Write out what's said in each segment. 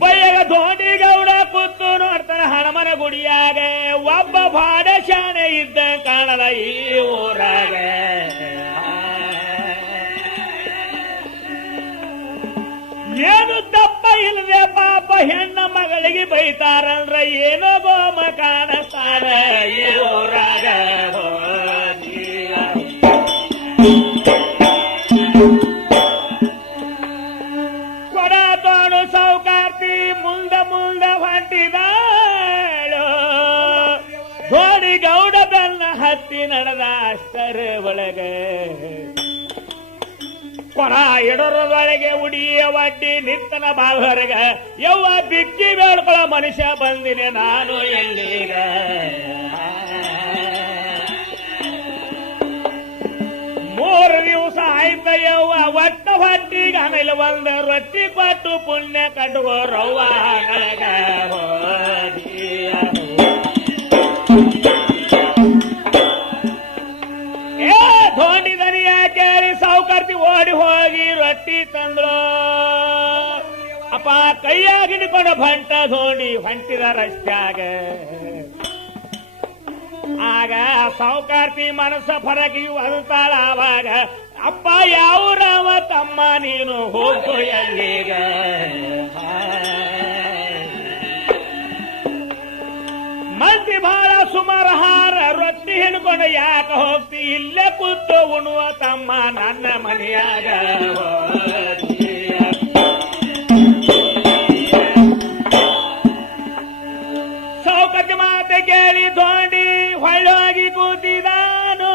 ಬಯ್ಯಗ ಧೋನಿ ಗೌಡ ಕೂತು ನೋಡ್ತಾನ ಹಣಮನ ಗುಡಿಯಾಗ. ಒಬ್ಬ ಬಾಡ ಶಾಣೆ ಇದ್ದ ಕಾಣದ ಈ ಊರಾಗ. ಏನು ತಪ್ಪ ಇಲ್ಲದೆ ಪಾಪ ಹೆಣ್ಣ ಮಗಳಿಗೆ ಬೈತಾರಲ್ರ ಏನೋ ಗೋಮ ಕಾಣಸ್ತಾರ ಈ ಊರಾಗ. ಕೊಡ ತೋಣು ಸೌಕಾರ್ತಿ ಮುಂದ ಹೊಂಟಿದಾಳು. ಧೋನಿ ಗೌಡ ಬೆನ್ನ ಹತ್ತಿ ನಡೆದ ಅಷ್ಟರ ಒಳಗೆ. ಕೊರ ಇಡರದೊಳಗೆ ಉಡಿಯ ಒಡ್ಡಿ ನಿತ್ತನ ಬಾಳವರೆಗ. ಯವ್ವ ಬಿಕ್ಕಿ ಬೇಡ್ಕೊಳ್ಳೋ ಮನುಷ್ಯ ಬಂದಿನಿ ನಾನು ಎಲ್ಲಿಗ. 3 ದಿವಸ ಆಯ್ತ ಯವ್ವ ಒಟ್ಟ ಹೊಟ್ಟಿಗೆ ಆಮೇಲೆ ಒಂದು ರೊಟ್ಟಿ ಕೊಟ್ಟು ಪುಣ್ಯ ಕಟ್ಕೋರವ್ವ ನನಗ. ಧೋನಿ ದನಿಯ ಕೇಳಿ ಸೌಕರ್ತಿ ಓಡಿ ಹೋಗಿ ರೊಟ್ಟಿ ತಂದ್ರು. ಅಪ್ಪ ಕೈಯಾಗ ಹಿಡ್ಕೊಂಡು ಬಂಟ ಧೋನಿ ಹೊಂಟಿದ ರಸ್ತ್ಯಾಗ. ಆಗ ಸೌಕಾರ್ತಿ ಮನಸ್ಸ ಫರಗಿ ಅಂತಾಳ ಅವಾಗ. ಅಪ್ಪ ಯಾವ್ರವ ತಮ್ಮ ನೀನು ಹೋಗು ಎಲ್ಲಿಗ. ಮಂದಿ ಬಹಳ ಸುಮಾರು ಹಾರ ರೊಟ್ಟಿ ಹಿಡ್ಕೊಂಡು ಯಾಕೆ ಹೋಗ್ತಿ ಇಲ್ಲೇ ಕೂತು ಉಣುವ ತಮ್ಮ ನನ್ನ ಮನೆಯಾಗ. ಸೌಕರ್ಯ ಮಾತೆ ಕೇಳಿ ಧೋನಿ ಹೊಳ್ಳೋಗಿ ಕೂತಿದಾನು.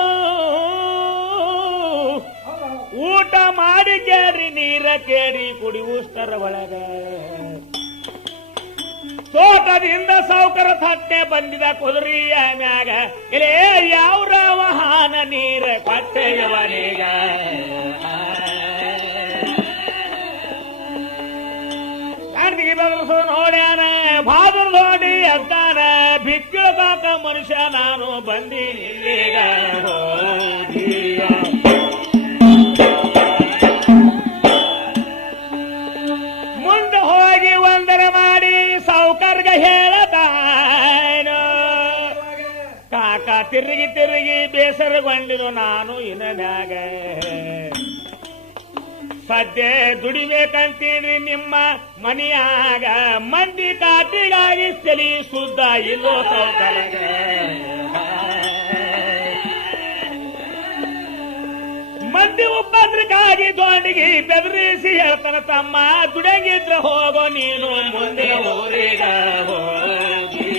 ಊಟ ಮಾಡಿ ಕೇಳಿ ನೀರ ಕೇಳಿ ಕುಡಿಯುಷ್ಟರ ಒಳಗ. ತೋಟದಿಂದ ಸೌಕರ ಥಟ್ಟೆ ಬಂದಿದ ಕುದುರೆಯ ಮ್ಯಾಗ. ಇಲ್ಲೇ ಯಾವ್ರ ವಾಹನ ನೀರ ಕೊಟ್ಟೆಯವನಿಗ. ಕಾರ್ತಿಗೆ ಬೆದರಿಸು ನೋಡ್ಯಾನ ಬಾದ್ರ ಧೋನಿ ಅಂತಾನ. ಬಿಕ್ಕಿಳ ಕಾಕ ಮನುಷ್ಯ ನಾನು ಬಂದೀನಿ ಇಲ್ಲಿಗ. ಮುಂದೆ ಹೋಗಿ ವಂದನೆ ಮಾಡಿ ಸೌಕರ್ಗ ಹೇಳತಾನು. ಕಾಕ ತಿರುಗಿ ಬೇಸರಗೊಂಡಿರು ನಾನು ಇನ್ನಾಗ. ಸದ್ಯ ದುಡಿಬೇಕಂತೀರಿ ನಿಮ್ಮ ಮನೆಯಾಗ. ಮಂದಿ ಕಾಟಿಗಾಗಿ ತಲಿ ಸುದ್ದ ಇಲ್ಲೋ ಸೌಕರ್ಗ. ಮಂದಿ ಉಪದ್ರಕ್ಕಾಗಿ ಧೋನಿಗೆ ಬೆದರಿಸಿ ಹೇಳ್ತಾನ ತಮ್ಮ ದುಡಂಗಿದ್ರ ಹೋಗೋ ನೀನು ಮುಂದೆ ಊರಿಗ ಹೋಗಿ.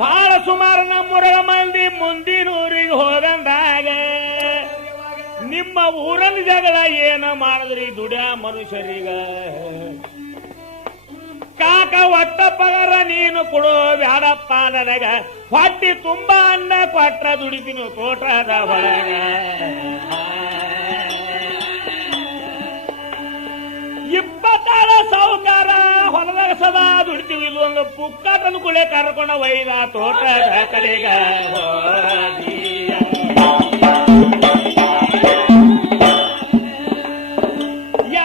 ಬಹಳ ಸುಮಾರು ನಮ್ಮೂರ ಮಂದಿ ಮುಂದಿನ ಊರಿಗೆ ಹೋಗಂದಾಗ ನಿಮ್ಮ ಊರಲ್ಲಿ ಜಗಳ ಏನು ಮಾಡಿದ್ರಿ ದುಡ್ಯ ಮನುಷ್ಯರಿಗ. ಕಾಕ ಒಟ್ಟ ಪಗಾರ ನೀನು ಕೊಡೋ ಬ್ಯಾಡಪ್ಪ ನನಗ. ಹೊಟ್ಟಿ ತುಂಬಾ ಅನ್ನ ಕೊಟ್ಟ ದುಡಿತೀನಿ ತೋಟದ ಒಳಗ. 26 ಸೌಕಾರ ಹೊಲದಾಗ ಸದಾ ದುಡಿತೀವಿ. ಒಂದು ಪುಕ್ಕಟನ್ನು ಕುಳೆ ಕರ್ಕೊಂಡ ಒಯ್ದ ತೋಟದ ಕಡೆಗ.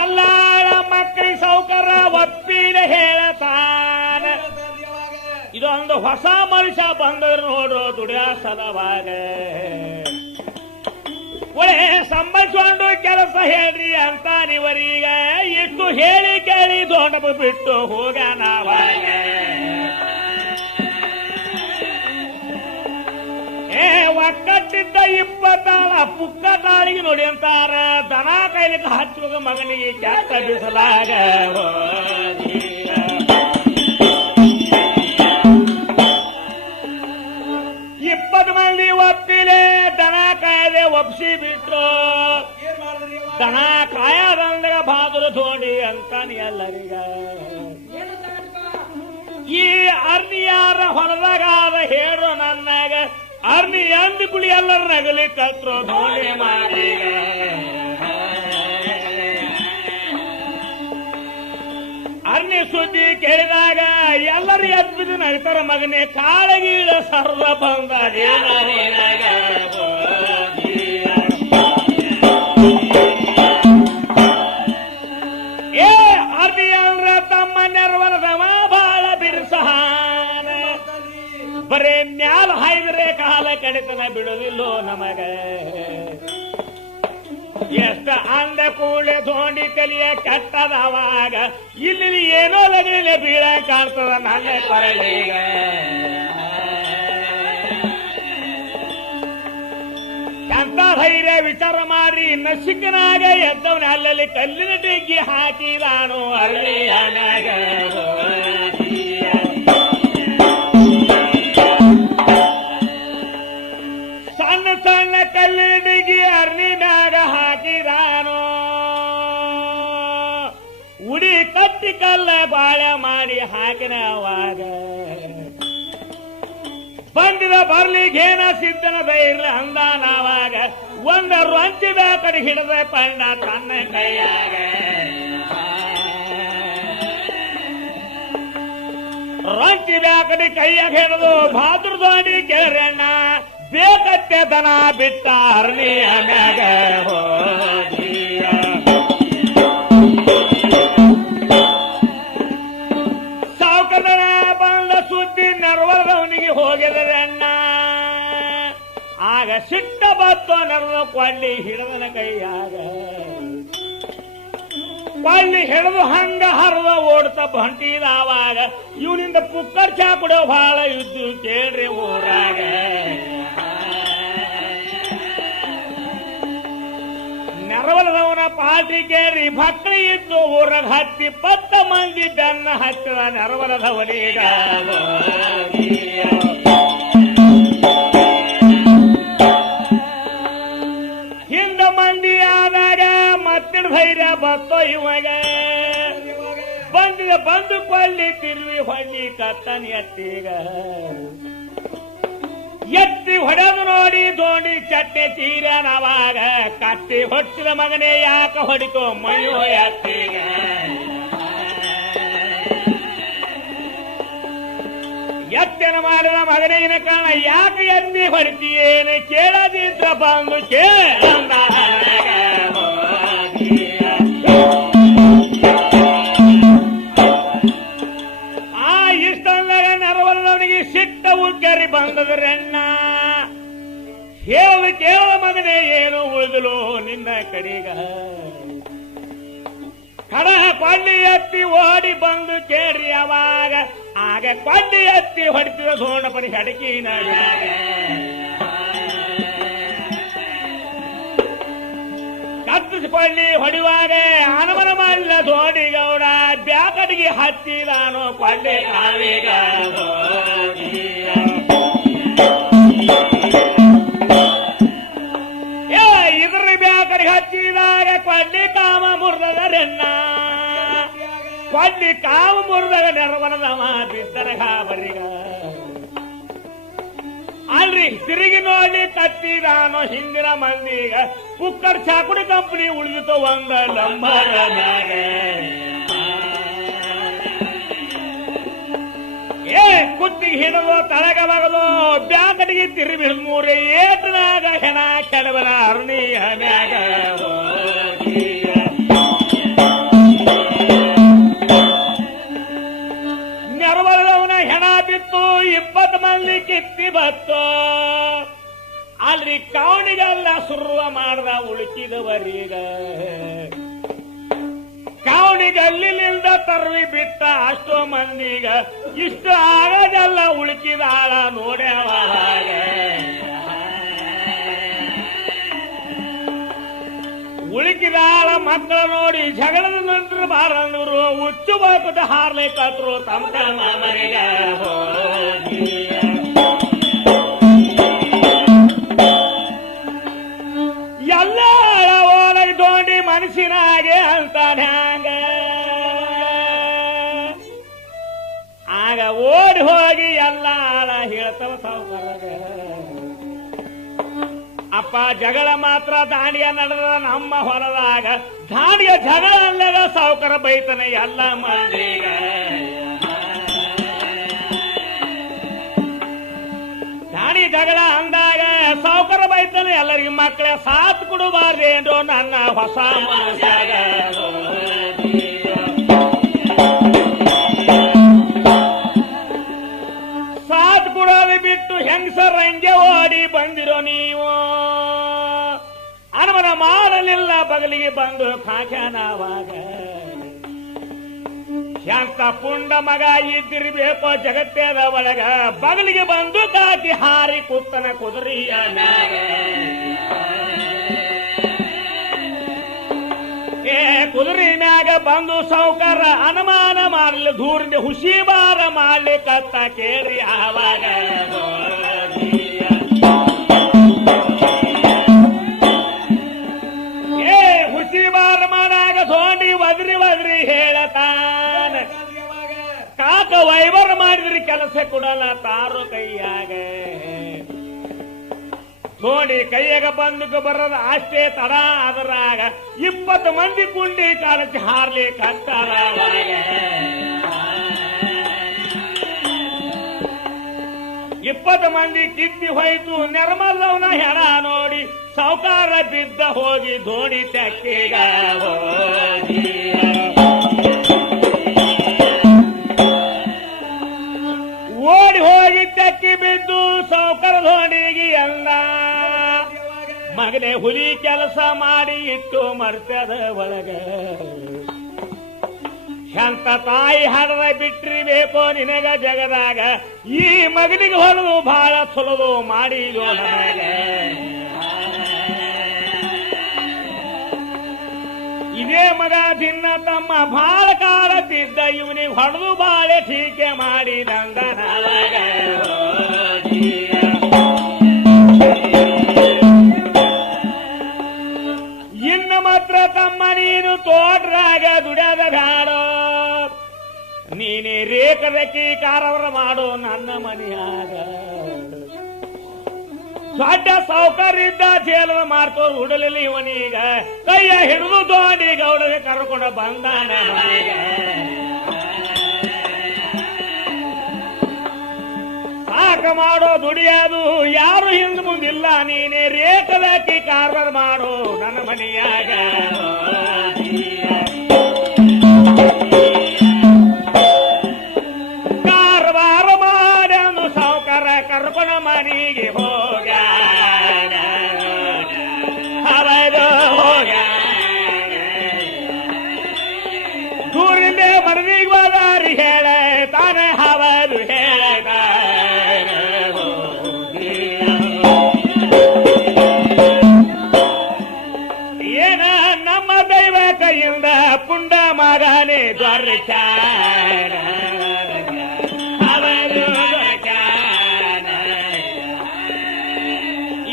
ಎಲ್ಲಾಳ ಮಕ್ಕಳಿಗೆ ಸೌಕರ ಒಪ್ಪಿನ ಹೇಳತಾನ. ಇದೊಂದು ಹೊಸ ಮನುಷ್ಯ ಬಂದರು ನೋಡ್ರು ದುಡಿಯ ಸಲವಾಗ. ಒಳ್ಳೆ ಸಂಬಂಧಿಸ್ಕೊಂಡು ಕೆಲಸ ಹೇಳ್ರಿ ಅಂತ ನೀವರೀಗ. ಇಷ್ಟು ಹೇಳಿ ಕೇಳಿ ದೊಡ್ಡ ಬಿಟ್ಟು ಹೋಗ ನಾವಾಗ. ಒಕ್ಕಟ್ಟಿದ್ದ 20 ಪುಕ್ಕ ತಾಳಿಗೆ ನೋಡಿ ಅಂತಾರ. ದನ ಕೈಲಿಕ್ಕೆ ಹಚ್ಚುವ ಮಗನಿಗೆ ಕೆಟ್ಟ ಬಿಸಲಾಗ. 20 ಮಂದಿ ಒಪ್ಪಿಲೆ ದನ ಕಾಯದೆ ಒಪ್ಸಿ ಬಿಟ್ರು. ದನ ಕಾಯದಂದಾಗ ಬಾದ್ರ ಧೋನಿ ಅಂತಾನೆ ಎಲ್ಲರಿಗ. ಈ ಅರ್ನಿಯಾರ ಹೊಲದಾಗ ಹೇಳು ನನ್ನಾಗ. ಅರ್ನಿ ಅಂದ ಕುಳಿ ಎಲ್ಲರ ನಗಲಿ ಕತ್ರು ಧೋನಿ ಮಾಡಿಗ. ಅರ್ನಿ ಸುದ್ದಿ ಕೇಳಿದಾಗ ಎಲ್ಲರೂ ಎದ್ಬಿದ್ದು ನಗ್ತಾರ. ಮಗನೇ ಕಾಳಗೀಳ ಸರ್ವ ಬಂದ ಬರೇ ಮ್ಯಾಲ ಹಾಯ್ದರೆ ಕಾಲ ಕಡಿತನ ಬಿಡುದಿಲ್ಲೋ ನಮಗ ಎಷ್ಟ ಅಂದ ಕೂಡಲೇ ತೋಂಡಿ ಕಲಿಯ ಕೆಟ್ಟದವಾಗ ಇಲ್ಲಿ ಏನೋ ಲಗಲಿಲೆ ಬೀಳ ಕಾಣ್ತದ ನನ್ನ ಪರಳಿಗ ಎಂತ ಧೈರ್ಯ ವಿಚಾರ ಮಾಡಿ ಇನ್ನ ಸಿಕ್ಕನಾಗ ಎದ್ದವನ ಅಲ್ಲಲ್ಲಿ ಕಲ್ಲಿನ ಡಿಗ್ಗಿ ಹಾಕಿದಾನು ಅರಳಿಯ ಮ್ಯಾಗ ಸಣ್ಣ ಸಣ್ಣ ಕಲ್ಲಿನ ಡಿಗ್ಗಿ ಅರಳಿ ಮ್ಯಾಗ ಹಾಕಿದಾನು ಉಡಿ ಕಟ್ಟಿ ಕಲ್ಲ ಬಾಳೆ ಮಾಡಿ ಹಾಕಿನ ಅವಾಗ ಬಂದಿದ ಬರ್ಲಿಗೇನ ಸಿದ್ಧನ ಧೈರ್ಯ ಅಂದ ನಾವಾಗ ಒಂದ ರಂಚಿದ ಕಡೆ ಹಿಡಿದ ಪಂಡ ತನ್ನ ಕೈಯಾಗ ರಂಚಿದ ಕಡೆ ಕೈಯಾಗ ಹಿಡಿದು ಭಾದ್ರದಾಡಿ ಕೇಳ್ರಣ್ಣ ಬೇಕತ್ತೆ ದನ ಬಿಟ್ಟ ಅರಳಿಯ ಮ್ಯಾಗ ಹೋಗಿಯ ಸಾವುಕದನ ಬಂದ ಸುದ್ದಿ ನೆರವರದವನಿಗೆ ಹೋಗಿದರಣ್ಣ ಆಗ ಸಿಟ್ಟ ಬತ್ತು ನೆರದು ಕೊಳ್ಳಿ ಹಿಡಿದನ ಕೈಯಾಗ ಕೊಳ್ಳಿ ಹಿಡಿದು ಹಂಗ ಹರಿದ ಓಡ್ತಾ ಹೊಂಟಿದಾವಾಗ ಇವನಿಂದ ಪುಕ್ಕರ್ ಚಾ ಕುಡೋ ಬಹಳ ಇದ್ದು ಕೇಳ್ರಿ ಊರಾಗ ನೆರವಲದವನ ಪಾಟಿ ಕೇಳಿ ಭಕ್ತಿ ಇದ್ದು ಊರಾಗ ಹತ್ತಿ 10 ಮಂದಿ ಬೆನ್ನ ಹತ್ತಿದ ನೆರವಲದವನಿಗ ಹಿಂದ ಮಂದಿ ಆದಾಗ ಮತ್ತಿನ ಧೈರ್ಯ ಬತ್ತೋ ಇವಾಗ ಬಂದಿದ ಬಂದು ಕೊಳ್ಳಿ ತಿರುವಿ ಹೊಳ್ಳಿ ಕತ್ತನ ಎತ್ತಿ ಹೊಡೆದು ನೋಡಿ ದೋಣಿ ಚಟ್ಟೆ ತೀರನವಾಗ ಕತ್ತಿ ಹೊಟ್ಟಿದ ಮಗನೇ ಯಾಕ ಹೊಡಿತೋ ಮೈಯೋ ಎತ್ತಿಗ ಎತ್ತನ ಮಾಡಿದ ಮಗನಿನ ಕಾರಣ ಯಾಕೆ ಎತ್ತಿ ಹೊಡಿತೀಯೇನು ಕೇಳದಿದ್ರ ಬಂದು ಕೇಳ ಆ ಇಷ್ಟೊಂದಾಗ ನೆರವಲ್ಲವನಿಗೆ ಸಿಟ್ಟ ಉಗ್ಗರಿ ಬಂದದ್ರಣ್ಣ ಹೇಳು ಕೇಳ ಮಗನೇ ಏನು ಉಳಿದಲು ನಿನ್ನ ಕಡೆಗ ಕಡ ಕೊಂಡಿ ಎತ್ತಿ ಓಡಿ ಬಂದು ಕೇಳ್ರಿ ಅವಾಗ ಆಗ ಕೊಂಡಿ ಎತ್ತಿ ಹೊಡಿತಿದ ಸೋಣಪನಿ ಹಡಕಿನ ಕತ್ತಿಸಿಕೊಳ್ಳಿ ಹೊಡಿವಾಗ ಹನುಮನ ಮಲ್ಲ ಧೋಡಿಗೌಡ ಬ್ಯಾಕಡಿಗೆ ಹತ್ತಿದಾನು ಕೊಂಡೆ ಕಾವಿಗ ಇದ್ರ ಬ್ಯಾಕಡಿಗೆ ಹಚ್ಚಿದಾಗ ಕೊಂಡಿ ಕಾಮ ಮುರಿದರನ್ನ ಕೊಂಡಿ ಕಾಮ ಮುರಿದಾಗ ನೆರವನದವ ಬಿದ್ದರ ಗಾಬರಿಗ ಅಲ್ರಿ ತಿರುಗಿ ನೋಡಿ ಕತ್ತಿದಾನೋ ಹಿಂದಿನ ಮಂದಿಗ ಕುಕ್ಕರ್ ಚಾಕುಡಿ ಕಂಪನಿ ಉಳಿದಿತ್ತು ಒಂದ ನಂಬರ ಮ್ಯಾಗ ಕುತ್ತಿಗೆ ಹಿಡಿದು ತಳಗಬಗದು ಬ್ಯಾಕಡಿಗೆ ತಿರುಗಿ ಮೂರೆ ಏಟನಾಗ ಹೆಣ ಕೆಡವನ ಅರಣಿಯ ಮ್ಯಾಗ ನೆರವರದವನ ಹೆಣ ಬಿತ್ತು 20 ಮಂದಿ ಕಿತ್ತಿ ಬತ್ತು ಅಲ್ರಿ ಕಾವಣಿಗೆಲ್ಲ ಸುರುವ ಮಾಡ್ದ ಉಳುಕಿದವರೀಗ ಕಾವಣಿಗಲ್ಲಿಂದ ತರ್ವಿ ಬಿಟ್ಟ ಅಷ್ಟೋ ಮಂದಿಗ ಇಷ್ಟ ಆಗದೆಲ್ಲ ಉಳುಕಿದಾಳ ನೋಡ್ಯಾವಾಗ ಉಳುಕಿದಾಳ ಮಕ್ಕಳ ನೋಡಿ ಜಗಳದ ನಂತರ ಬಾರಂದ್ರು ಹುಚ್ಚು ಬಾಕದ ಹಾರ್ಲಿಕ್ಕತ್ರು ತಮ್ಮ ಮನೆಗ ಎಲ್ಲ ಒಳಗೆ ತೋಂಡಿ ಮನಸ್ಸಿನಾಗೆ ಅಂತಾನೆ ಹಂಗ ಆಗ ಓಡಿ ಹೋಗಿ ಎಲ್ಲ ಹೇಳ್ತವ ಸಾವುಕಾರಗ ಅಪ್ಪ ಜಗಳ ಮಾತ್ರ ದಾಂಡಿಯ ನಡೆದ ನಮ್ಮ ಹೊಲದಾಗ ದಾಂಡಿಯ ಜಗಳ ಅಲ್ಲದ ಸಾವುಕಾರ ಬೈತಾನೆ ಎಲ್ಲ ಮಂದಿಗ ದಾಡಿ ಜಗಳ ಅಂದಾಗ ಸಾವುಕಾರ ಬೈತಾನೆ ಎಲ್ಲರಿಗೂ ಮಕ್ಕಳೇ ಸಾಥ್ ಕೊಡಬಾರ್ದೇನು ನನ್ನ ಹೊಸ ಮನಸ್ಸಾಗ ಸಾಥ್ ಕೊಡೋದು ಹೆಂಗಸರಂಗೆ ಓಡಿ ಬಂದಿರೋ ನೀವು ಅನುಮನ ಮಾಡಲಿಲ್ಲ ಬಗಲಿಗೆ ಬಂದು ಕಾಕ್ಯಾನವಾಗ ಶಾಂತ ಪುಂಡ ಮಗ ಇದ್ದಿರ್ಬೇಕು ಜಗತ್ತೇದ ಒಳಗ ಬಗಲಿಗೆ ಬಂದು ಕಾಕಿ ಹಾರಿ ಕುತ್ತನ ಕುದುರೆಯ ಕುದುರೆ ಮ್ಯಾಗ ಬಂದು ಸೌಕರ ಅನುಮಾನ ಮಾಡಲಿ ದೂರಿಂದ ಹುಸಿ ಬಾರ ಮಾಡಲಿ ಕತ್ತ ಕೇಳಿ ಆವಾಗ ಹುಸಿ ಬಾರ ಮಾಡಾಗ ಸೋಂಡಿ ಒದ್ರಿ ಒದ್ರಿ ಹೇಳತಾನ ಕಾಕ ವೈವರ್ ಮಾಡಿದ್ರಿ ಕೆಲಸ ಕೊಡಲ್ಲ ತಾರು ಕೈಯಾಗ ನೋಡಿ ಕೈಯಾಗ ಬಂದಕ್ಕೆ ಬರೋದು ಅಷ್ಟೇ ತಡ ಅದರಾಗ 20 ಮಂದಿ ಕುಂಡಿ ಕಾಲಕ್ಕೆ ಹಾರ್ಲಿ ಕತ್ತಾರ 20 ಮಂದಿ ಕಿತ್ತಿ ಹೋಯ್ತು ನಿರ್ಮಲವನ ಹೆಣ ನೋಡಿ ಸಾವುಕಾರ ಬಿದ್ದ ಹೋಗಿ ದೋಣಿ ತೆಕ್ಕಿಗ ಓಡಿ ಹೋಗಿ ತೆಕ್ಕಿ ಬಿದ್ದು ಸಾವುಕಾರ ದೋಣಿಗೆ ಅಂದ ಮಗನೇ ಹುಲಿ ಕೆಲಸ ಮಾಡಿ ಇಟ್ಟು ಮರ್ತದ ಒಳಗ ಶಾಂತ ತಾಯಿ ಹಡದ ಬಿಟ್ರಿ ಬೇಕೋ ನಿನಗ ಜಗದಾಗ ಈ ಮಗನಿಗೆ ಹೊಲದು ಬಹಳ ಸುಲದು ಮಾಡಿದೋ ನನಗೆ ಇದೇ ಮಗ ದಿನ ತಮ್ಮ ಬಹಳ ಕಾಲ ತಿದ್ದ ಇವನಿಗೆ ಹೊಡೆದು ಬಾಳೆ ಟೀಕೆ ಮಾಡಿ ನಂದನಾಗ ಇನ್ನು ಮಾತ್ರ ತಮ್ಮ ನೀನು ತೋಟ್ರಾಗ ದುಡ್ಯದ ಬ್ಯಾಡೋ ನೀನೇ ರೇಖದಕ್ಕಿ ಕಾರವರ ಮಾಡೋ ನನ್ನ ಮನೆಯಾಗ ದೊಡ್ಡ ಸೌಕರ್ಯದ ಜೇಲದ ಮಾಡ್ತೋ ಹುಡಲಿಲ್ಲ ಇವನೀಗ ಕೈಯ ಹಿಡಿದು ದೋಣಿ ಗೌಡಗೆ ಕರ್ಕೊಂಡು ಬಂದಾನ ಸಾಕ ಮಾಡೋ ದುಡಿಯೋದು ಯಾರು ಹಿಂದ್ ಮುಂದಿಲ್ಲ ನೀನೇ ರೇಖದಕ್ಕಿ ಕಾರ್ಬಾರ ಮಾಡೋ ನನ್ನ ಮನೆಯಾಗ ಕಾರ್ಬಾರ ಮಾಡನು ಸಾವುಕಾರ ಕರ್ಕೊಂಡು ಮನೆಗೆ ಹೋಗ ದೂರಿಂದ ಮನದಿಗೆ ಬಾದಾರಿ ಹೇಳ ತಾನೇ ಹವದು ಹೇಳ ಏನ ನಮ್ಮ ದೈವ ಕೈಯಿಂದ ಪುಂಡ ಮಗನೇ ದ್ವಾರಚಾರ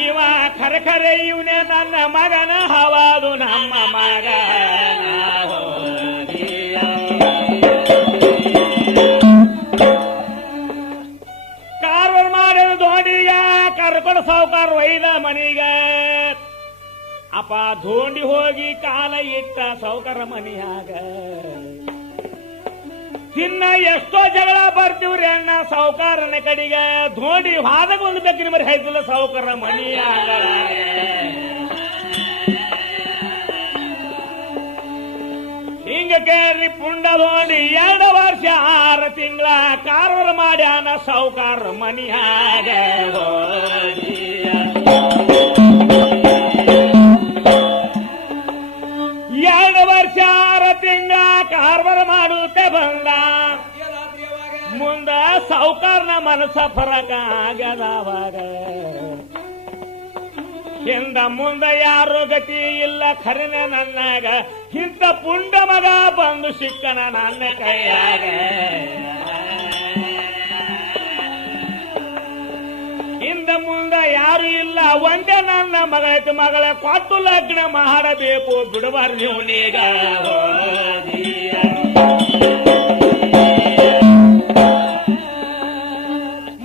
ಇವ ಖರೆ ಇವನೇ ನನ್ನ ಮಗನ ಹವಾದು ನಮ್ಮ ಮಗ ಕಾರ್ವಾರ ಮಾಡಿದ ದೋಣಿಗ ಕರ್ಕೊಂಡು ಸಾವುಕಾರ ಒಯ್ದ ಮನಿಗ ಅಪ್ಪ ಧೋಂಡಿ ಹೋಗಿ ಕಾಲ ಇಟ್ಟ ಸಾವುಕಾರ ಮನಿಯಾಗ ತಿನ್ನ ಎಷ್ಟೋ ಜಗಳ ಬರ್ತೀವ್ರಿ ಅಣ್ಣ ಸಾವುಕಾರನ ಕಡಿಗ ಧೋಂಡಿ ಹಾದಾಗ ಒಂದು ಬೆಕ್ಕಿನ ಮರಿ ಹಾಯ್ತಿಲ್ಲ ಸಾವುಕಾರ ಮನಿಯಾಗ ಹಿಂಗ ಕೇಳ್ರಿ ಪುಂಡ ಧೋಂಡಿ 2 ವರ್ಷ 6 ತಿಂಗಳ ಕಾರ್ವಾರ ಮಾಡ್ಯಾನ ಸಾವುಕಾರ ಮನಿಯಾಗ 2 ವರ್ಷ 6 ತಿಂಗಳ ಕಾರ್ವಾರ ಮಾಡುತ್ತೆ ಬಂದ ಮುಂದ ಸಾವುಕಾರನ ಮನಸ್ಸ ಫರಕ ಆಗ್ಯದವಾಗ ಹಿಂದ ಮುಂದ ಯಾರು ಗತಿ ಇಲ್ಲ ಖರನ ನನ್ನಾಗ ಇಂಥ ಪುಂಡ ಮಗ ಬಂದು ಸಿಕ್ಕನ ನನ್ನ ಕೈಯಾಗ ಹಿಂದ ಮುಂದ ಯಾರು ಇಲ್ಲ ಒಂದೇ ನನ್ನ ಮಗಳೈತಿ ಮಗಳ ಕೊಟ್ಟು ಲಗ್ನ ಮಾಡಬೇಕು ಬಿಡಬಾರ ನೀವನೀಗ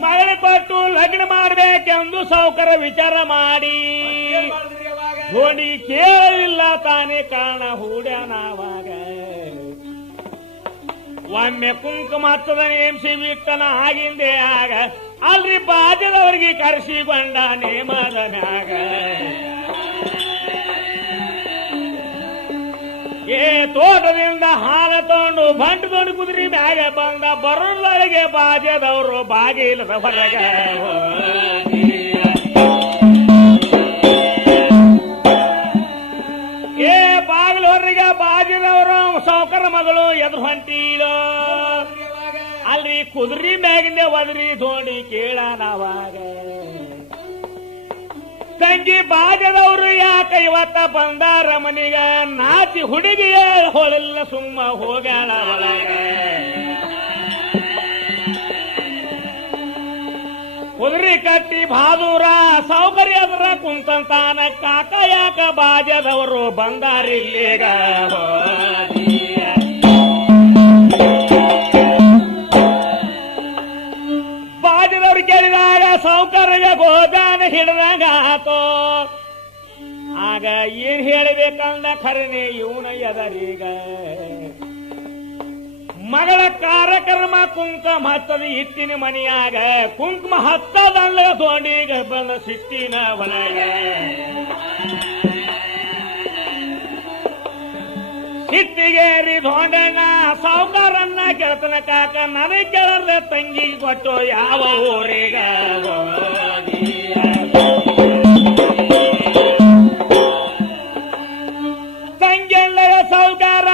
ಮಗಳ ಕೊಟ್ಟು ಲಗ್ನ ಮಾಡ್ಬೇಕೆಂದು ಸಾವುಕಾರ ವಿಚಾರ ಮಾಡಿ ಧೋಣಿ ಕೇಳಲಿಲ್ಲ ತಾನೇ ಕಾರಣ ಹೂಡ್ಯಾನವಾಗ ಒಮ್ಮೆ ಕುಂಕುಮ ಹತ್ತದ ನೇಮಿಸಿ ಬಿಟ್ಟನ ಆಗಿಂದೆ ಆಗ ಅಲ್ರಿ ಬಾಜದವರಿಗೆ ಕರೆಸಿಕೊಂಡ ನೇಮದ ಮ್ಯಾಗ ಏ ತೋಟದಿಂದ ಹಾಲ ತಗೊಂಡು ಬಂಟು ತಗೊಂಡು ಕುದುರೆ ಮ್ಯಾಗ ಬಂದ ಬರೋದೊಳಗೆ ಬಾಜದವರು ಬಾಗಿಲದ ಹೊರಗೆ ಏ ಬಾಗಿಲು ಹೊರಗೆ ಬಾಜದವರು ಸಾವುಕಾರ ಮಗಳು ಎದುರು ಹೊಂಟೀಳು ಅಲ್ಲಿ ಕುದುರೆ ಮ್ಯಾಗಿಂದ ಒದರಿ ತೋಡಿ ಕೇಳ ನಾವಾಗ ತಂಗಿ ಬಾಜದವರು ಯಾಕ ಇವತ್ತ ಬಂದಾರ ಮನಿಗ ನಾಚಿ ಹುಡುಗಿಯ ಹೊಳಲ್ಲ ಸುಮ್ಮ ಹೋಗ್ಯಾಳ ಒಳಗೆ ಕುದುರೆ ಕಟ್ಟಿ ಬಾದೂರ ಸೌಕರ್ಯ ಅದರ ಕುಂತಾನ ಕಾಕ ಯಾಕ ಬಾಜದವರು ಬಂದಾರಿಲ್ಲೀಗ ಬಾಜದವ್ರು ಕೇಳಿದಾಗ ಸೌಕರ್ಯ ಗೋದಾನ ಹಿಡಿದಾಗ ಆತೋ ಆಗ ಏನ್ ಹೇಳಬೇಕಂದ ಖರೇನೆ ಇವನ ಎದರೀಗ ಮಗಳ ಕಾರ್ಯಕ್ರಮ ಕುಂಕುಮ ಹತ್ತದ ಇತ್ತಿನ ಮನೆಯಾಗ ಕುಂಕುಮ ಹತ್ತದಂಗ ತೋಂಡಿಗ ಬಂದ ಸಿಟ್ಟಿನ ಒಳಗೆ ಸಿಟ್ಟಿಗೇರಿ ಧೋಂಡಣ್ಣ ಸಾವುಕಾರನ್ನ ಕೆಳತನ ಕಾಕ ನನಗೆ ಕೆಳರ್ದ ತಂಗಿ ಕೊಟ್ಟು ಯಾವ ಊರಿಗ ತಂಗೆಲ್ಲ ಸಾವುಕಾರ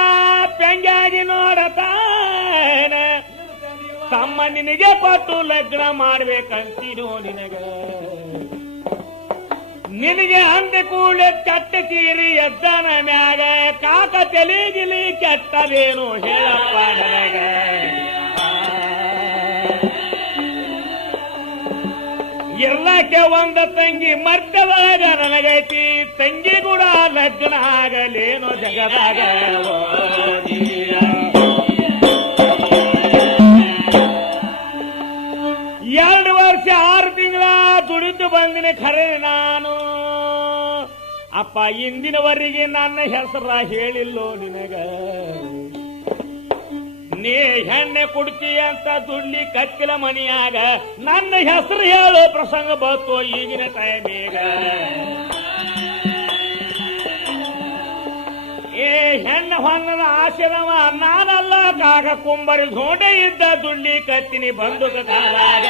ಪೆಂಗಾಗಿ ನೋಡತಾನ ತಮ್ಮ ನಿನಗೆ ಕೊಟ್ಟು ಲಗ್ನ ಮಾಡ್ಬೇಕಂತೀನೋ ನಿನಗೆ ಅಂದ ಕೂಡಲೇ ಕಟ್ಟ ತೀರಿ ಎದ್ದನ ಮ್ಯಾಗ ಕಾಕ ತೆಲಿಗಿಲಿ ಕೆಟ್ಟದೇನು ಹೇಳಪ್ಪ ನನಗ ಇರ್ಲಕ್ಕೆ ಒಂದ ತಂಗಿ ಮರ್ದದಾಗ ನನಗೈತಿ ತಂಗಿ ಕೂಡ ಲಗ್ನ ಆಗಲೇನೋ ಜಗದಾಗ 2 ವರ್ಷ 6 ತಿಂಗಳ ದುಡಿದು ಬಂದಿನಿ ಖರೆ ನಾನು ಅಪ್ಪ ಇಂದಿನವರೆಗೆ ನನ್ನ ಹೆಸರ ಹೇಳಿಲ್ಲೋ ನಿನಗ ನೀ ಹೆಣ್ಣೆ ಕುಡ್ತಿ ಅಂತ ದುಡ್ಲಿ ಕತ್ತಿಲ ಮನಿಯಾಗ ನನ್ನ ಹೆಸರು ಹೇಳೋ ಪ್ರಸಂಗ ಬಂತು ಈಗಿನ ಟೈಮೀಗ ಏ ಹೆಣ್ಣ ಹೊನ್ನದ ಆಶೀರ್ವ ನಾನಲ್ಲ ಕಾಗ ಕುಂಬರಿ ಝೋಡೆ ಇದ್ದ ದುಡ್ಲಿ ಕತ್ತಿನಿ ಬಂದುಕ ಕಾಲಾಗ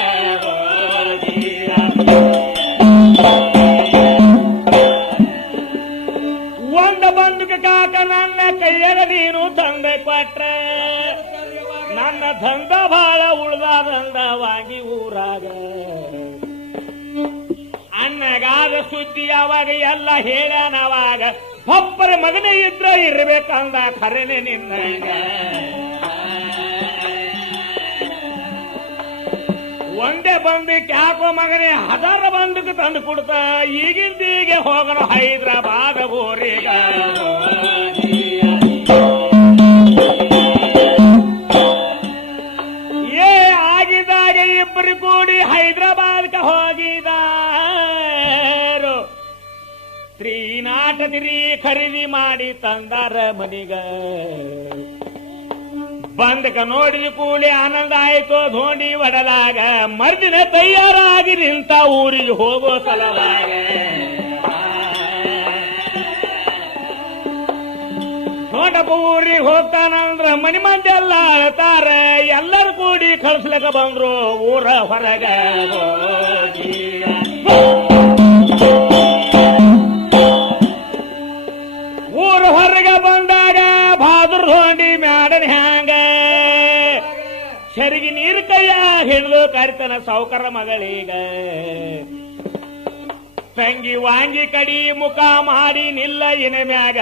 ಒಂದ ಬಂದುಕ ಕಾಕ ನನ್ನ ಕೈಯಾಗ ನೀನು ತಂದೆ ಕೊಟ್ರ ನನ್ನ ದಂಧ ಬಾಳ ಉಳ್ದಾದಂದವಾಗಿ ಊರಾಗ ಅಣ್ಣಗಾದ ಸುದ್ದಿ ಅವಾಗ ಎಲ್ಲ ಹೇಳ್ಯಾನವಾಗ ಒಬ್ಬರ ಮಗನೇ ಇದ್ರ ಇರ್ಬೇಕಂದ ಖರೇನೆ ನಿನ್ನ ಒಂದೇ ಬಂದಕ್ಕೆ ಯಾಕೋ ಮಗನೇ 1000 ಬಂದಕ್ಕೆ ತಂದು ಕೊಡ್ತ ಈಗಿಂದೀಗೆ ಹೋಗೋಣ ಹೈದರಾಬಾದ್ ಊರಿಗ ಏ ಆಗಿದಾಗ ಇಬ್ಬರು ಕೂಡಿ ಹೈದರಾಬಾದ್ಗೆ ಹೋಗಿದಾರು ತ್ರೀನಾಟದಿರಿ ಖರೀದಿ ಮಾಡಿ ತಂದಾರ ಮನಿಗ ಬಂದಕ ನೋಡಿದ ಕೂಡಿ ಆನಂದ ಆಯ್ತು ಧೋಂಡಿ ಒಡಲಾಗ ಮರ್ದಿನ ತಯಾರಾಗಿ ನಿಂತ ಊರಿಗೆ ಹೋಗೋ ಸಲುವಾಗ ನೋಡಪ್ಪ ಊರಿಗೆ ಹೋಗ್ತಾನಂದ್ರ ಮನಿ ಮಂದಿ ಎಲ್ಲ ಅಳ್ತಾರ ಎಲ್ಲರೂ ಕೂಡಿ ಕಳ್ಸ್ಲಕ ಬಂದ್ರು ಊರ ಹೊರಗ ಊರ ಹೊರಗೆ ಬಂದಾಗ ಬಾದುರ್ ಧೋಂಡಿ ಮ್ಯಾಡನ್ ಹ್ಯಾಂಗ ಸರಿಗೆ ನೀರು ಕೈಯ ಹಿಡಿದು ಕರಿತನ ಸಾವುಕಾರ ಮಗಳೀಗ ತಂಗಿ ವಾಂಗಿ ಕಡಿ ಮುಖ ಮಾಡಿ ನಿಲ್ಲ ಇನ ಮ್ಯಾಗ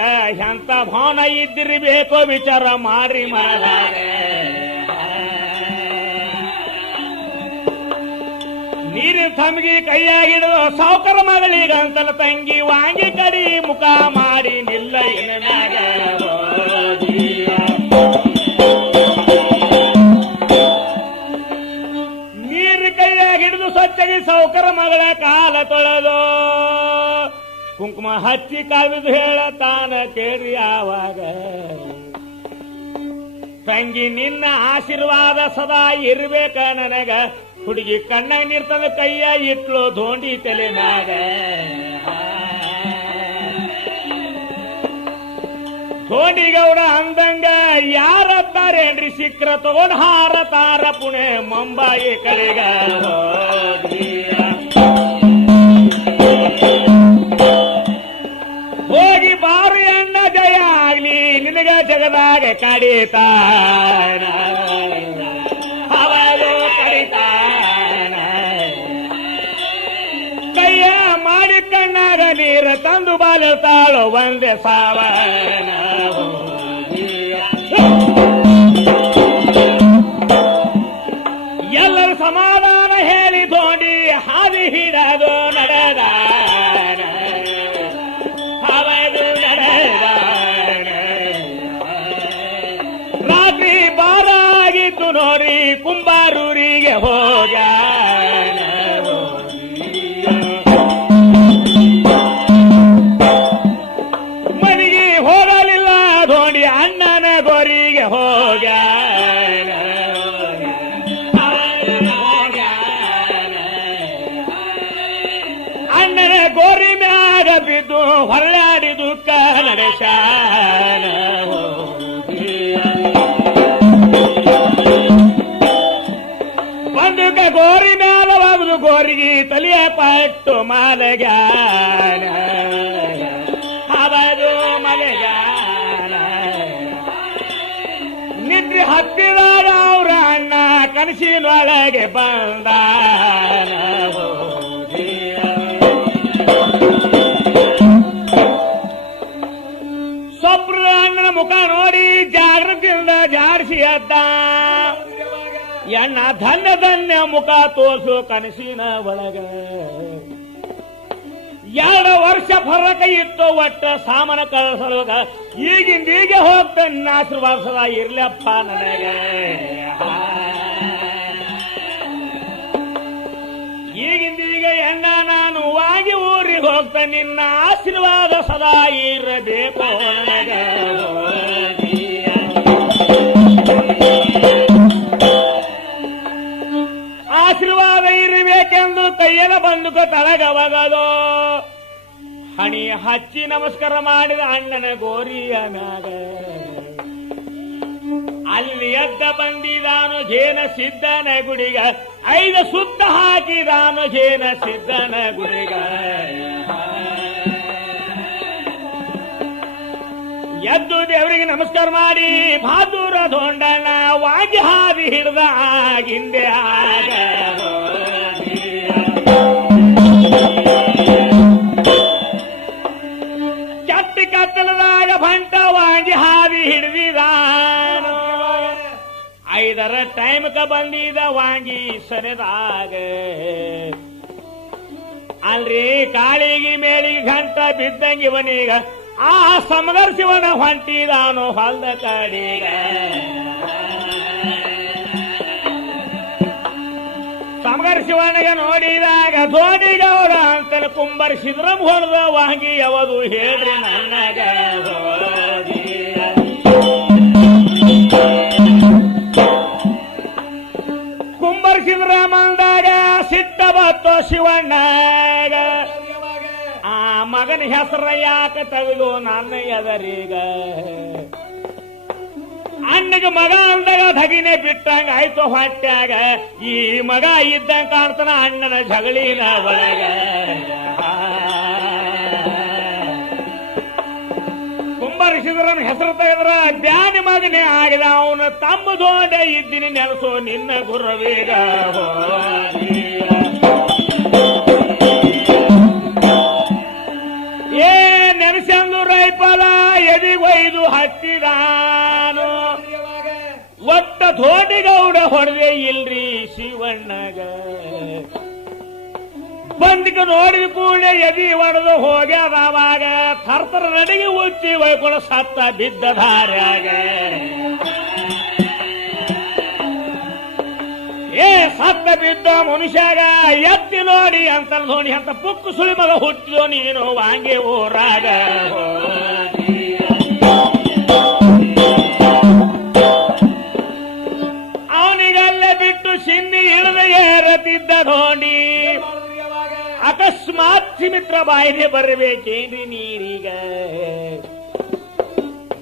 ಎಂತ ಭಾವನ ಇದ್ದಿರ್ಬೇಕೋ ವಿಚಾರ ಮಾಡ್ರಿ ಮಾಡಲಾಗ ನೀರಿನ ತಮ್ಗಿ ಕೈಯಾಗಿಡು ಸಾವುಕಾರ ಮಗಳೀಗ ಅಂತಲ್ಲ ತಂಗಿ ವಾಂಗಿ ಕಡಿ ಮುಖ ಮಾಡಿ ನಿಲ್ಲ ಇನ ಮ್ಯಾಗ ನೀರು ಕೈಯಾಗಿಡಿದು ಸ್ವಚ್ಛಗಿ ಸಾವುಕಾರ ಮಗಳ ಕಾಲ ತೊಳೆದು ಕುಂಕುಮ ಹಚ್ಚಿ ಕಾವಿದು ಹೇಳತಾನ ಕೇಳಿ ಆವಾಗ ತಂಗಿ ನಿನ್ನ ಆಶೀರ್ವಾದ ಸದಾ ಇರ್ಬೇಕ ನನಗ ಹುಡುಗಿ ಕಣ್ಣಾಗ ನೀರ್ತಂದ ಕೈಯ ಇಟ್ಲು ಧೋಂಡಿ ತಲೆ ಮ್ಯಾಗ ಧೋನಿಗೌಡ ಅಂದಂಗ ಯಾರ ತಾರೇನ್ರಿ ಸಿಕ್ರ ತಗೊಂಡ್ ಹಾರತಾರ ಪುಣೆ ಮುಂಬಾಯಿ ಕಡೆಗ ಹೋಗಿ ಬಾರು ಅಣ್ಣ ಜಯ ಆಗ್ಲಿ ನಿನಗ ಜಗದಾಗ ಕಡಿತಾನ ಅವಳು ಕಡಿತಾನ ಕೈಯ ಮಾಡಿ ಕಣ್ಣಾಗ ನೀರ ತಂದು ಬಾಲತಾಳು ಒಂದೇ ಸಾವನ ಎಲ್ಲರೂ ಸಮಾಧಾನ ಹೇಳಿ ಧೋನಿ ಹಾದಿ ಹಿಡದು ನಡೆದಾನ ಅವನು ನಡೆದಾನ ರಾತ್ರಿ ಬಾರಾಗಿತ್ತು ನೋಡಿ ಕುಂಬಾರೂರಿಗೆ ಹೋಗ್ಯಾನ ಮನೆಗೆ ಹೋಗಲಿಲ್ಲ ಧೋನಿ ಅಣ್ಣನ ಗೋರಿಗೆ ಹೋಗ್ಯಾನ ಅಣ್ಣನ ಗೋರಿ ಮ್ಯಾಗ ಬಿದ್ದು ಹೊರಳಾಡಿ ದುಃಖ ನಡೆಸಾನ ಬಂದುಕ ಗೋರಿ ಮ್ಯಾಲ ಬಾಬುದು ಗೋರಿಗೆ ತಲೆಯ ಪಟ್ಟು ಮಲಗ್ಯಾನ ಅವದು ಮಲಗ್ಯಾನ ನಿದ್ರೆ ಹತ್ತಿದಾಗ ಅವ್ರ ಅಣ್ಣ ಕನಸಿನೊಳಗೆ ಬಂದಾನ ಸ್ವಪ್ನದ ಅಣ್ಣನ ಮುಖ ನೋಡಿ ಜಾಗೃತಿಯಿಂದ ಜಾರಿಸಿ ಅದ್ದ ಎಣ್ಣ ಧನ್ಯ ಧನ್ಯ ಮುಖ ತೋರ್ಸು ಕನಸಿನ ಒಳಗ 2 ವರ್ಷ ಫರಕ ಇತ್ತು ಒಟ್ಟ ಸಾಮಾನ ಕಳಿಸಲುಗ ಈಗಿಂದೀಗ ಹೋಗ್ತಾನೆ ಆಶೀರ್ವಾದ ಇರ್ಲಪ್ಪ ನನಗೆ ಈಗಿಂದೀಗ ಎಣ್ಣ ನಾನು ವಾಗಿ ಊರಿಗೆ ಹೋಗ್ತಾನೆ ನಿನ್ನ ಆಶೀರ್ವಾದ ಸದಾ ಇರಬೇಕು ನನಗೆ ಆಶೀರ್ವಾದ ಇರಬೇಕೆಂದು ಕೈಯನ ಬಂದುಕ ತಳಗವಗದು ಹಣಿ ಹಚ್ಚಿ ನಮಸ್ಕಾರ ಮಾಡಿದ ಅಣ್ಣನ ಗೋರಿಯ ಮ್ಯಾಗ ಅಲ್ಲಿ ಎದ್ದ ಬಂದಿದಾನು ಜೇನ ಸಿದ್ದನ ಗುಡಿಗ 5 ಸುತ್ತ ಹಾಕಿದಾನು ಜೇನ ಸಿದ್ದನ ಗುಡಿಗ ಎದ್ದು ದೇವರಿಗೆ ನಮಸ್ಕಾರ ಮಾಡಿ ಬಹಾದೂರ ಧೋಂಡಣ್ಣ ವಾಗಿ ಹಾದಿ ಹಿಡ್ದ ಆಗಿಂದೆ ಆಗ ಚಟ್ಟಿ ಕತ್ತಲದಾಗ ಬಂಟ ವಾಗಿ ಹಾದಿ ಹಿಡಿದಿದಾನು 5ರ ಟೈಮ್ಕ ಬಂದಿದ ವಾಗಿ ಸನೆದಾಗ ಅಲ್ರಿ ಕಾಳಿಗೆ ಮೇಳಿಗೆ ಗಂಟ ಬಿದ್ದಂಗೆ ಇವನೀಗ ಆ ಸಮಗರ್ ಶಿವನ ಹೊಂಟಿದಾನು ಹೊಲ್ದ ಕಡೆಗ ಸಮಗರ್ ಶಿವನಿಗೆ ನೋಡಿದಾಗ ಧೋನಿಗೌಡ ಅಂತ ಕುಂಬರಿಸಿದ್ರ ಹೊಡೆದ ವಾಂಗಿ ಯಾವುದು ಹೇಳ್ರಿ ನನಗ ಕುಂಬರಿಸಿದ್ರ ಮಂದಾಗ ಸಿಟ್ಟ ಬತ್ತು ಶಿವಣ್ಣಗ ಆ ಮಗನ ಹೆಸರ ಯಾಕೆ ತೆಗೆದು ನನ್ನ ಎದರೀಗ ಅಣ್ಣಗೆ ಮಗ ಅಂದಾಗ ಧಗಿನೇ ಬಿಟ್ಟಂಗ ಆಯ್ತು ಹೊಟ್ಟ್ಯಾಗ ಈ ಮಗ ಇದ್ದಂಗ ಕಾಣ್ತಾನ ಅಣ್ಣನ ಜಗಳಿನ ಒಳಗ ಕುಂಬರಿಸಿದ್ರನ ಹೆಸರು ತೆಗೆದ್ರ ಬ್ಯಾನಿ ಮಗನೇ ಆಗಿದ ಅವನು ತಮ್ಮ ದೋಡೆ ಇದ್ದೀನಿ ನೆನಸೋ ನಿನ್ನ ಗುರುವೇಗ ಏ ನೆನಸಂದು ರೈಪಲ ಎದಿಗೊಯ್ದು ಹತ್ತಿದಾನು ಒಟ್ಟ ಧೋನಿಗೌಡ ಹೊಡೆದೇ ಇಲ್ರಿ ಶಿವಣ್ಣಗ ಬಂದಿಕ ನೋಡಿದ ಕೂಡಲೇ ಎದಿ ಹೊಡೆದು ಹೋಗ್ಯಾದ ಅವಾಗ ಥರ್ತರ ನಡಿಗೆ ಉಚ್ಚಿ ಒಯ್ಕೊಂಡು ಸತ್ತ ಬಿದ್ದ ಧಾರ್ಯಾಗ ಏ ಸತ್ತ ಬಿದ್ದ ಮನುಷ್ಯಾಗ ಎತ್ತಿ ನೋಡಿ ಅಂತ ಧೋನಿ ಅಂತ ಪುಕ್ಕು ಸುಳಿ ಮಗ ಹುಟ್ಟಿದೋ ನೀನು ವಾಂಗೆ ಊರಾಗ ಅವನಿಗಲ್ಲೇ ಬಿಟ್ಟು ಸಿನ್ನಿ ಇಳಿದ ಏರತಿದ್ದ ಧೋನಿ ಅಕಸ್ಮಾತ್ ಮಿತ್ರ ಬಾಯಿಗೆ ಬರಬೇಕೇನ್ರಿ ನೀರೀಗ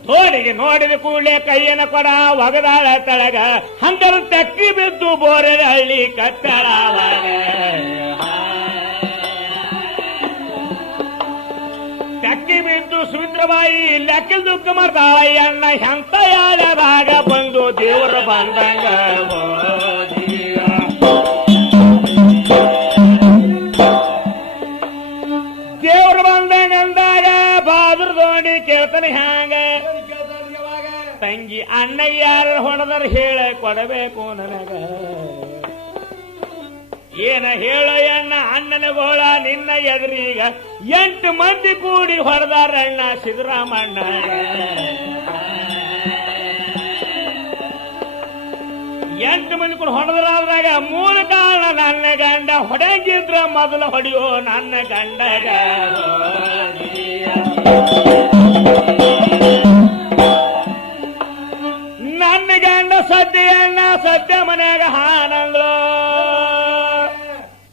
ತೋಡಿಗೆ ನೋಡಿದ ಕೂಡಲೇ ಕೈಯನ ಕೊಡ ಒಗದಾಳ ತಳಗ ಹಂಗರು ತೆಕ್ಕಿ ಬಿದ್ದು ಬೋರೆ ಹಳ್ಳಿ ಕತ್ತಳವಾಗ ತೆಕ್ಕಿ ಬಿದ್ದು ಸುಮಿತ್ರಬಾಯಿ ಲೆಕ್ಕಲ್ ದುಃಖ ಮಾಡ್ತಾಳ ಅಣ್ಣ ಎಂತ ಯಾಳದಾಗ ಬಂದು ದೇವರು ಬಂದಂಗ ದೇವ್ರು ಬಂದಂಗ ಅಂದಾಗ ಬಾದ್ರ ದೋಣಿ ಕೇಳ್ತಾನೆ ಹ್ಯಾಂಗ ತಂಗಿ ಅಣ್ಣ ಯಾರ ಹೊಡೆದರ ಹೇಳ ಕೊಡಬೇಕು ನನಗ ಏನ ಹೇಳ ಅಣ್ಣ ಅಣ್ಣನ ಗೋಳ ನಿನ್ನ ಎದುರೀಗ 8 ಮಂದಿ ಕೂಡಿ ಹೊಡೆದಾರಣ್ಣ ಸಿದ್ದರಾಮಣ್ಣ 8 ಮಂದಿ ಕೂಡ ಹೊಡೆದ್ರಾದ್ರಾಗ ಮೂಲ ಕಾರಣ ನನ್ನ ಗಂಡ ಹೊಡೆಗಿದ್ರ ಮೊದಲು ಹೊಡೆಯೋ ನನ್ನ ಗಂಡಗ ನನ್ನ ಗಂಡ ಸದ್ಯ ಅಣ್ಣ ಸದ್ಯ ಮನ್ಯಾಗ ಹಾನಂದ್ರು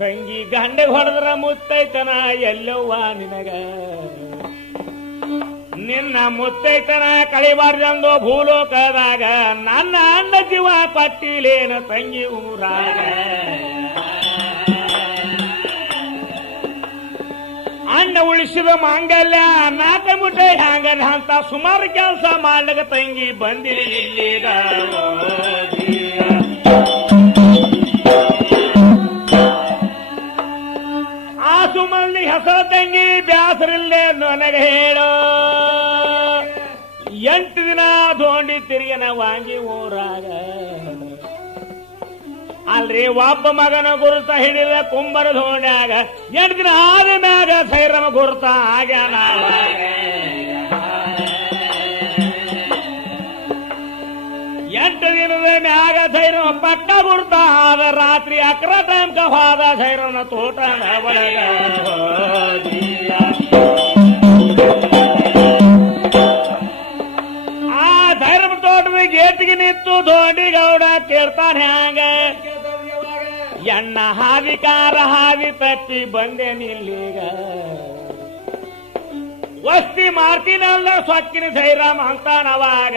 ತಂಗಿ ಗಂಡ ಹೊಡೆದ್ರ ಮುತ್ತೈತನ ಎಲ್ಲವ್ವ ನಿನಗ ನಿನ್ನ ಮುತ್ತೈತನ ಕಳಿಬಾರ್ದಂದು ಭೂಲೋಕದಾಗ ನನ್ನ ಅಣ್ಣ ಜೀವ ಕೊಟ್ಟಿಲೇನು ತಂಗಿ ಊರಾಗ ಅಣ್ಣ ಉಳಿಸಿದ ಮಾಂಗಲ್ಯ 4 ಮುಟ್ಟೆ ಹ್ಯಾಂಗ ಅಂತ ಸುಮಾರು ಕೆಲಸ ಮಾಡ್ಲಕ ತಂಗಿ ಬಂದಿರಿ ಇಲ್ಲಿಗ ಆ ಸುಮಲ್ಲಿ ಹೆಸರು ತಂಗಿ ಬ್ಯಾಸರಿಲ್ಲದೆ ನನಗೆ ಹೇಳೋ 8 ದಿನ ದೋಂಡಿ ತಿರುಗಿನ ವಾಂಗಿ ಊರಾಗ ಅಲ್ರಿ ಒಬ್ಬ ಮಗನ ಗುರುತ ಹಿಡಿದ ಕುಂಬರ ದೋಣ್ಯಾಗ 8 ದಿನ ಆದ ಮ್ಯಾಗ ಸೈರಮ ಗುರುತ ಆಗ್ಯಾನ 8 ದಿನದ ಮ್ಯಾಗ ಸೈರಮ ಪಕ್ಕ ಗುರುತ ಆದ ರಾತ್ರಿ 11 ಟೈಮ್ ಹೋದ ಸೈರನ ತೋಟನ ಒಳಗ ಆ ಸೈರಮ ತೋಟದ ಗೇಟಿಗೆ ನಿಂತು ದೋಂಡಿ ಗೌಡ ಕೇಳ್ತಾನೆ ಹ್ಯಾಂಗ ಎಣ್ಣ ಹಾದಿಕಾರ ಹಾದಿ ತಪ್ಪಿ ಬಂದೆ ನಿಲ್ಲೀಗ ವಸ್ತಿ ಮಾಡ್ತೀನಲ್ಲ ಸೊಕ್ಕಿನ ಸೈರಾಮ ಅಂತಾನವಾಗ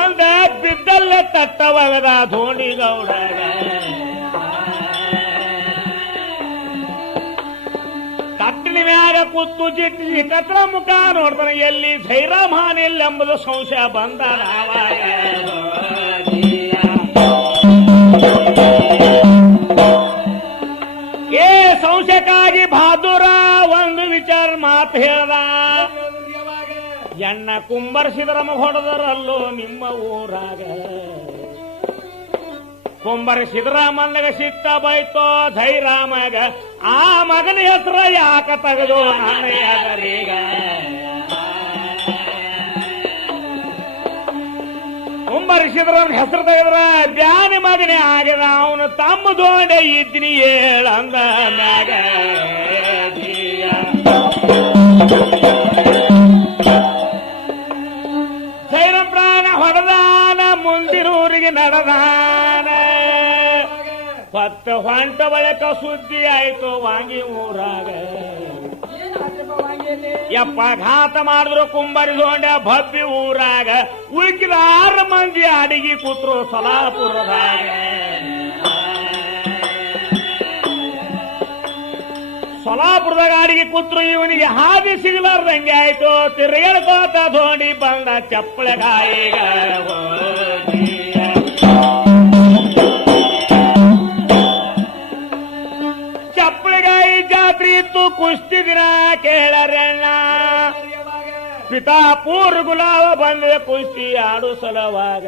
ಒಂದ ಬಿದ್ದಲ್ಲೇ ತಟ್ಟವಗದ ಧೋಣಿ ಗೌಡಗ ತಟ್ಟಿನ ಮ್ಯಾಗ ಕೂತು ಜಿಟ್ಟಿ ಕತ್ರ ಮುಖ ನೋಡ್ತಾನೆ ಎಲ್ಲಿ ಸೈರಾಮ ಹಾನಿಲ್ಲ ಎಂಬುದು ಸಂಶಯ ಬಂದ ಏ ಸಂಶಯಕ್ಕಾಗಿ ಬಹಾದೂರ ಒಂದು ವಿಚಾರ ಮಾತು ಹೇಳ್ದ ಎಣ್ಣ ಕುಂಬರಿಸಿದ್ರಮ ಹೊಡೆದರಲ್ಲೋ ನಿಮ್ಮ ಊರಾಗ ಕುಂಬರಿಸಿದ್ರಮನ್ನಗ ಸಿಟ್ಟ ಬೈತೋ ಧೈರಾಮಗ ಆ ಮಗನ ಹೆಸರ ಯಾಕ ತೆಗೆದು ನನ್ನ ಎದರೀಗ ಕುಂಬರಿಸಿದ್ರ ಹೆಸರು ತೆಗೆದ್ರ ಬ್ಯಾನಿ ಮಗನೇ ಆಗ್ಯದ ಅವನು ತಮ್ಮ ದೋಂಡೆ ಇದ್ನಿ ಹೇಳಂದ ಮ್ಯಾಗ ಸೈರಂ ಪ್ರಾಣ ಹೊಡೆದಾನ ಮುಂದಿನೂರಿಗೆ ನಡೆದಾನ ಹೊತ್ತ ಹೊಂಟ ಬಳಿಕ ಸುದ್ದಿ ಆಯ್ತು ವಾಂಗಿ ಊರಾಗ ಯಪ್ಪ ಘಾತ ಮಾಡಿದ್ರು ಕುಂಬರಿಸೋಂಡ ಭಬ್ಬಿ ಊರಾಗ ಉಳಿಕಿದ 6 ಮಂದಿ ಅಡಿಗೆ ಕೂತ್ರು ಸಲಾಪುರದಾಗ ಸೊಲಾಪುರದಾಗ ಅಡಿಗೆ ಕೂತ್ರು ಇವನಿಗೆ ಹಾದಿ ಸಿಗಲಾರ್ದಂಗೆ ಆಯ್ತು ತಿರುಗೇಳ್ಕೋತ ಧೋಣಿ ಬಂದ ಚಪ್ಪಳೆ ಗಾಯಿಗ ಚಪ್ಪಳೆಗಾಯಿ ಜಾತ್ರೆ ಇತ್ತು ಕುಸ್ತಿ ದಿನ ಕೇಳರಣ್ಣ ಪಿತಾಪೂರ್ ಗುಲಾಬ ಬಂದೆ ಕುಸ್ತಿ ಆಡು ಸಲುವಾಗ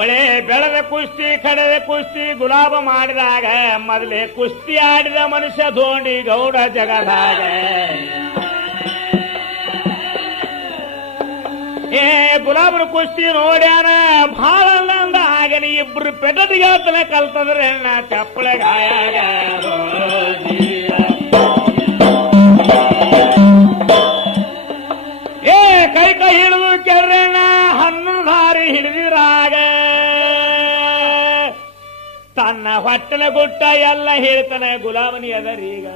ಒಳ್ಳೆ ಬೆಳೆದ ಕುಸ್ತಿ ಕಡೆದ ಕುಸ್ತಿ ಗುಲಾಬ ಮಾಡಿದಾಗ ಮೊದಲೇ ಕುಸ್ತಿ ಆಡಿದ ಮನುಷ್ಯ ಧೋಂಡಿ ಗೌಡ ಜಗದಾಗ ಏ ಗುಲಾಬನ ಕುಸ್ತಿ ನೋಡ್ಯಾನ ಭಾಳ ಅಂದ ಆಗನಿ ಇಬ್ರು ಪೆಟದಿಗಾತನ ಕಲ್ತದ್ರೆ ಚಪ್ಪಳೆ ಗಾಯಾಗ ಏ ಕೈ ಕೈ ಹಿಡಿದು ಕೆರ್ರಣ್ಣ 11 ದಾರಿ ಹಿಡಿದಿರಾಗ ತನ್ನ ಹೊಟ್ಟೆನ ಗುಟ್ಟ ಎಲ್ಲ ಹೇಳ್ತಾನೆ ಗುಲಾಬನಿ ಅದರೀಗ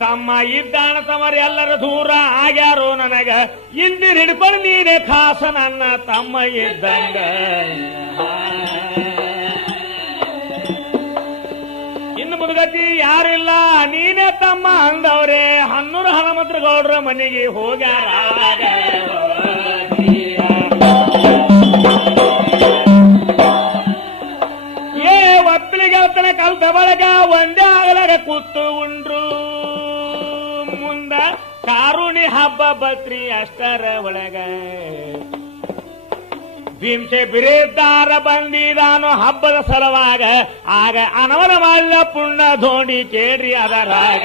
ತಮ್ಮ ಇದ್ದಾಣ ತಮರೆಲ್ಲರೂ ದೂರ ಆಗ್ಯಾರೋ ನನಗ ಇಂದಿನ ಹಿಡ್ಕೊಂಡು ನೀನೆ ಖಾಸ ನನ್ನ ತಮ್ಮ ಇದ್ದಂಗ ಇನ್ನು ಮುದುಗತಿ ಯಾರಿಲ್ಲ ನೀನೇ ತಮ್ಮ ಅಂದವ್ರೆ ಹನ್ನೂರು ಹನುಮಂತರ ಗೌಡ್ರ ಮನೆಗೆ ಹೋಗ್ಯಾರ ಒಪ್ಪಲಿಗೆ ಕಲ್ತ ಬಳಗ ಒಂದೇ ಆಗಲಾಗ ಕೂತು ಉಂಡ್ರು ಮುಂದ ಕಾರುಣಿ ಹಬ್ಬ ಬತ್ರಿ ಅಷ್ಟರ ಒಳಗ ಭೀಮ್ಸೆ ಬಿರೇದಾರ ಬಂದಿದಾನು ಹಬ್ಬದ ಸಲುವಾಗ ಆಗ ಅನವರ ಮಾಡಿದ ಪುಣ್ಯ ಧೋಣಿ ಕೇಳ್ರಿ ಅದರಾಗ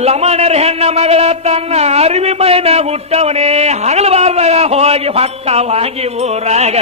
ಲಮಣರ ಹೆಣ್ಣ ಮಗಳ ತನ್ನ ಅರಿವಿ ಮೈನ ಹುಟ್ಟವನೇ ಹಗಲಬಾರ್ದಾಗ ಹೋಗಿ ಹೊಕ್ಕವಾಗಿ ಊರಾಗ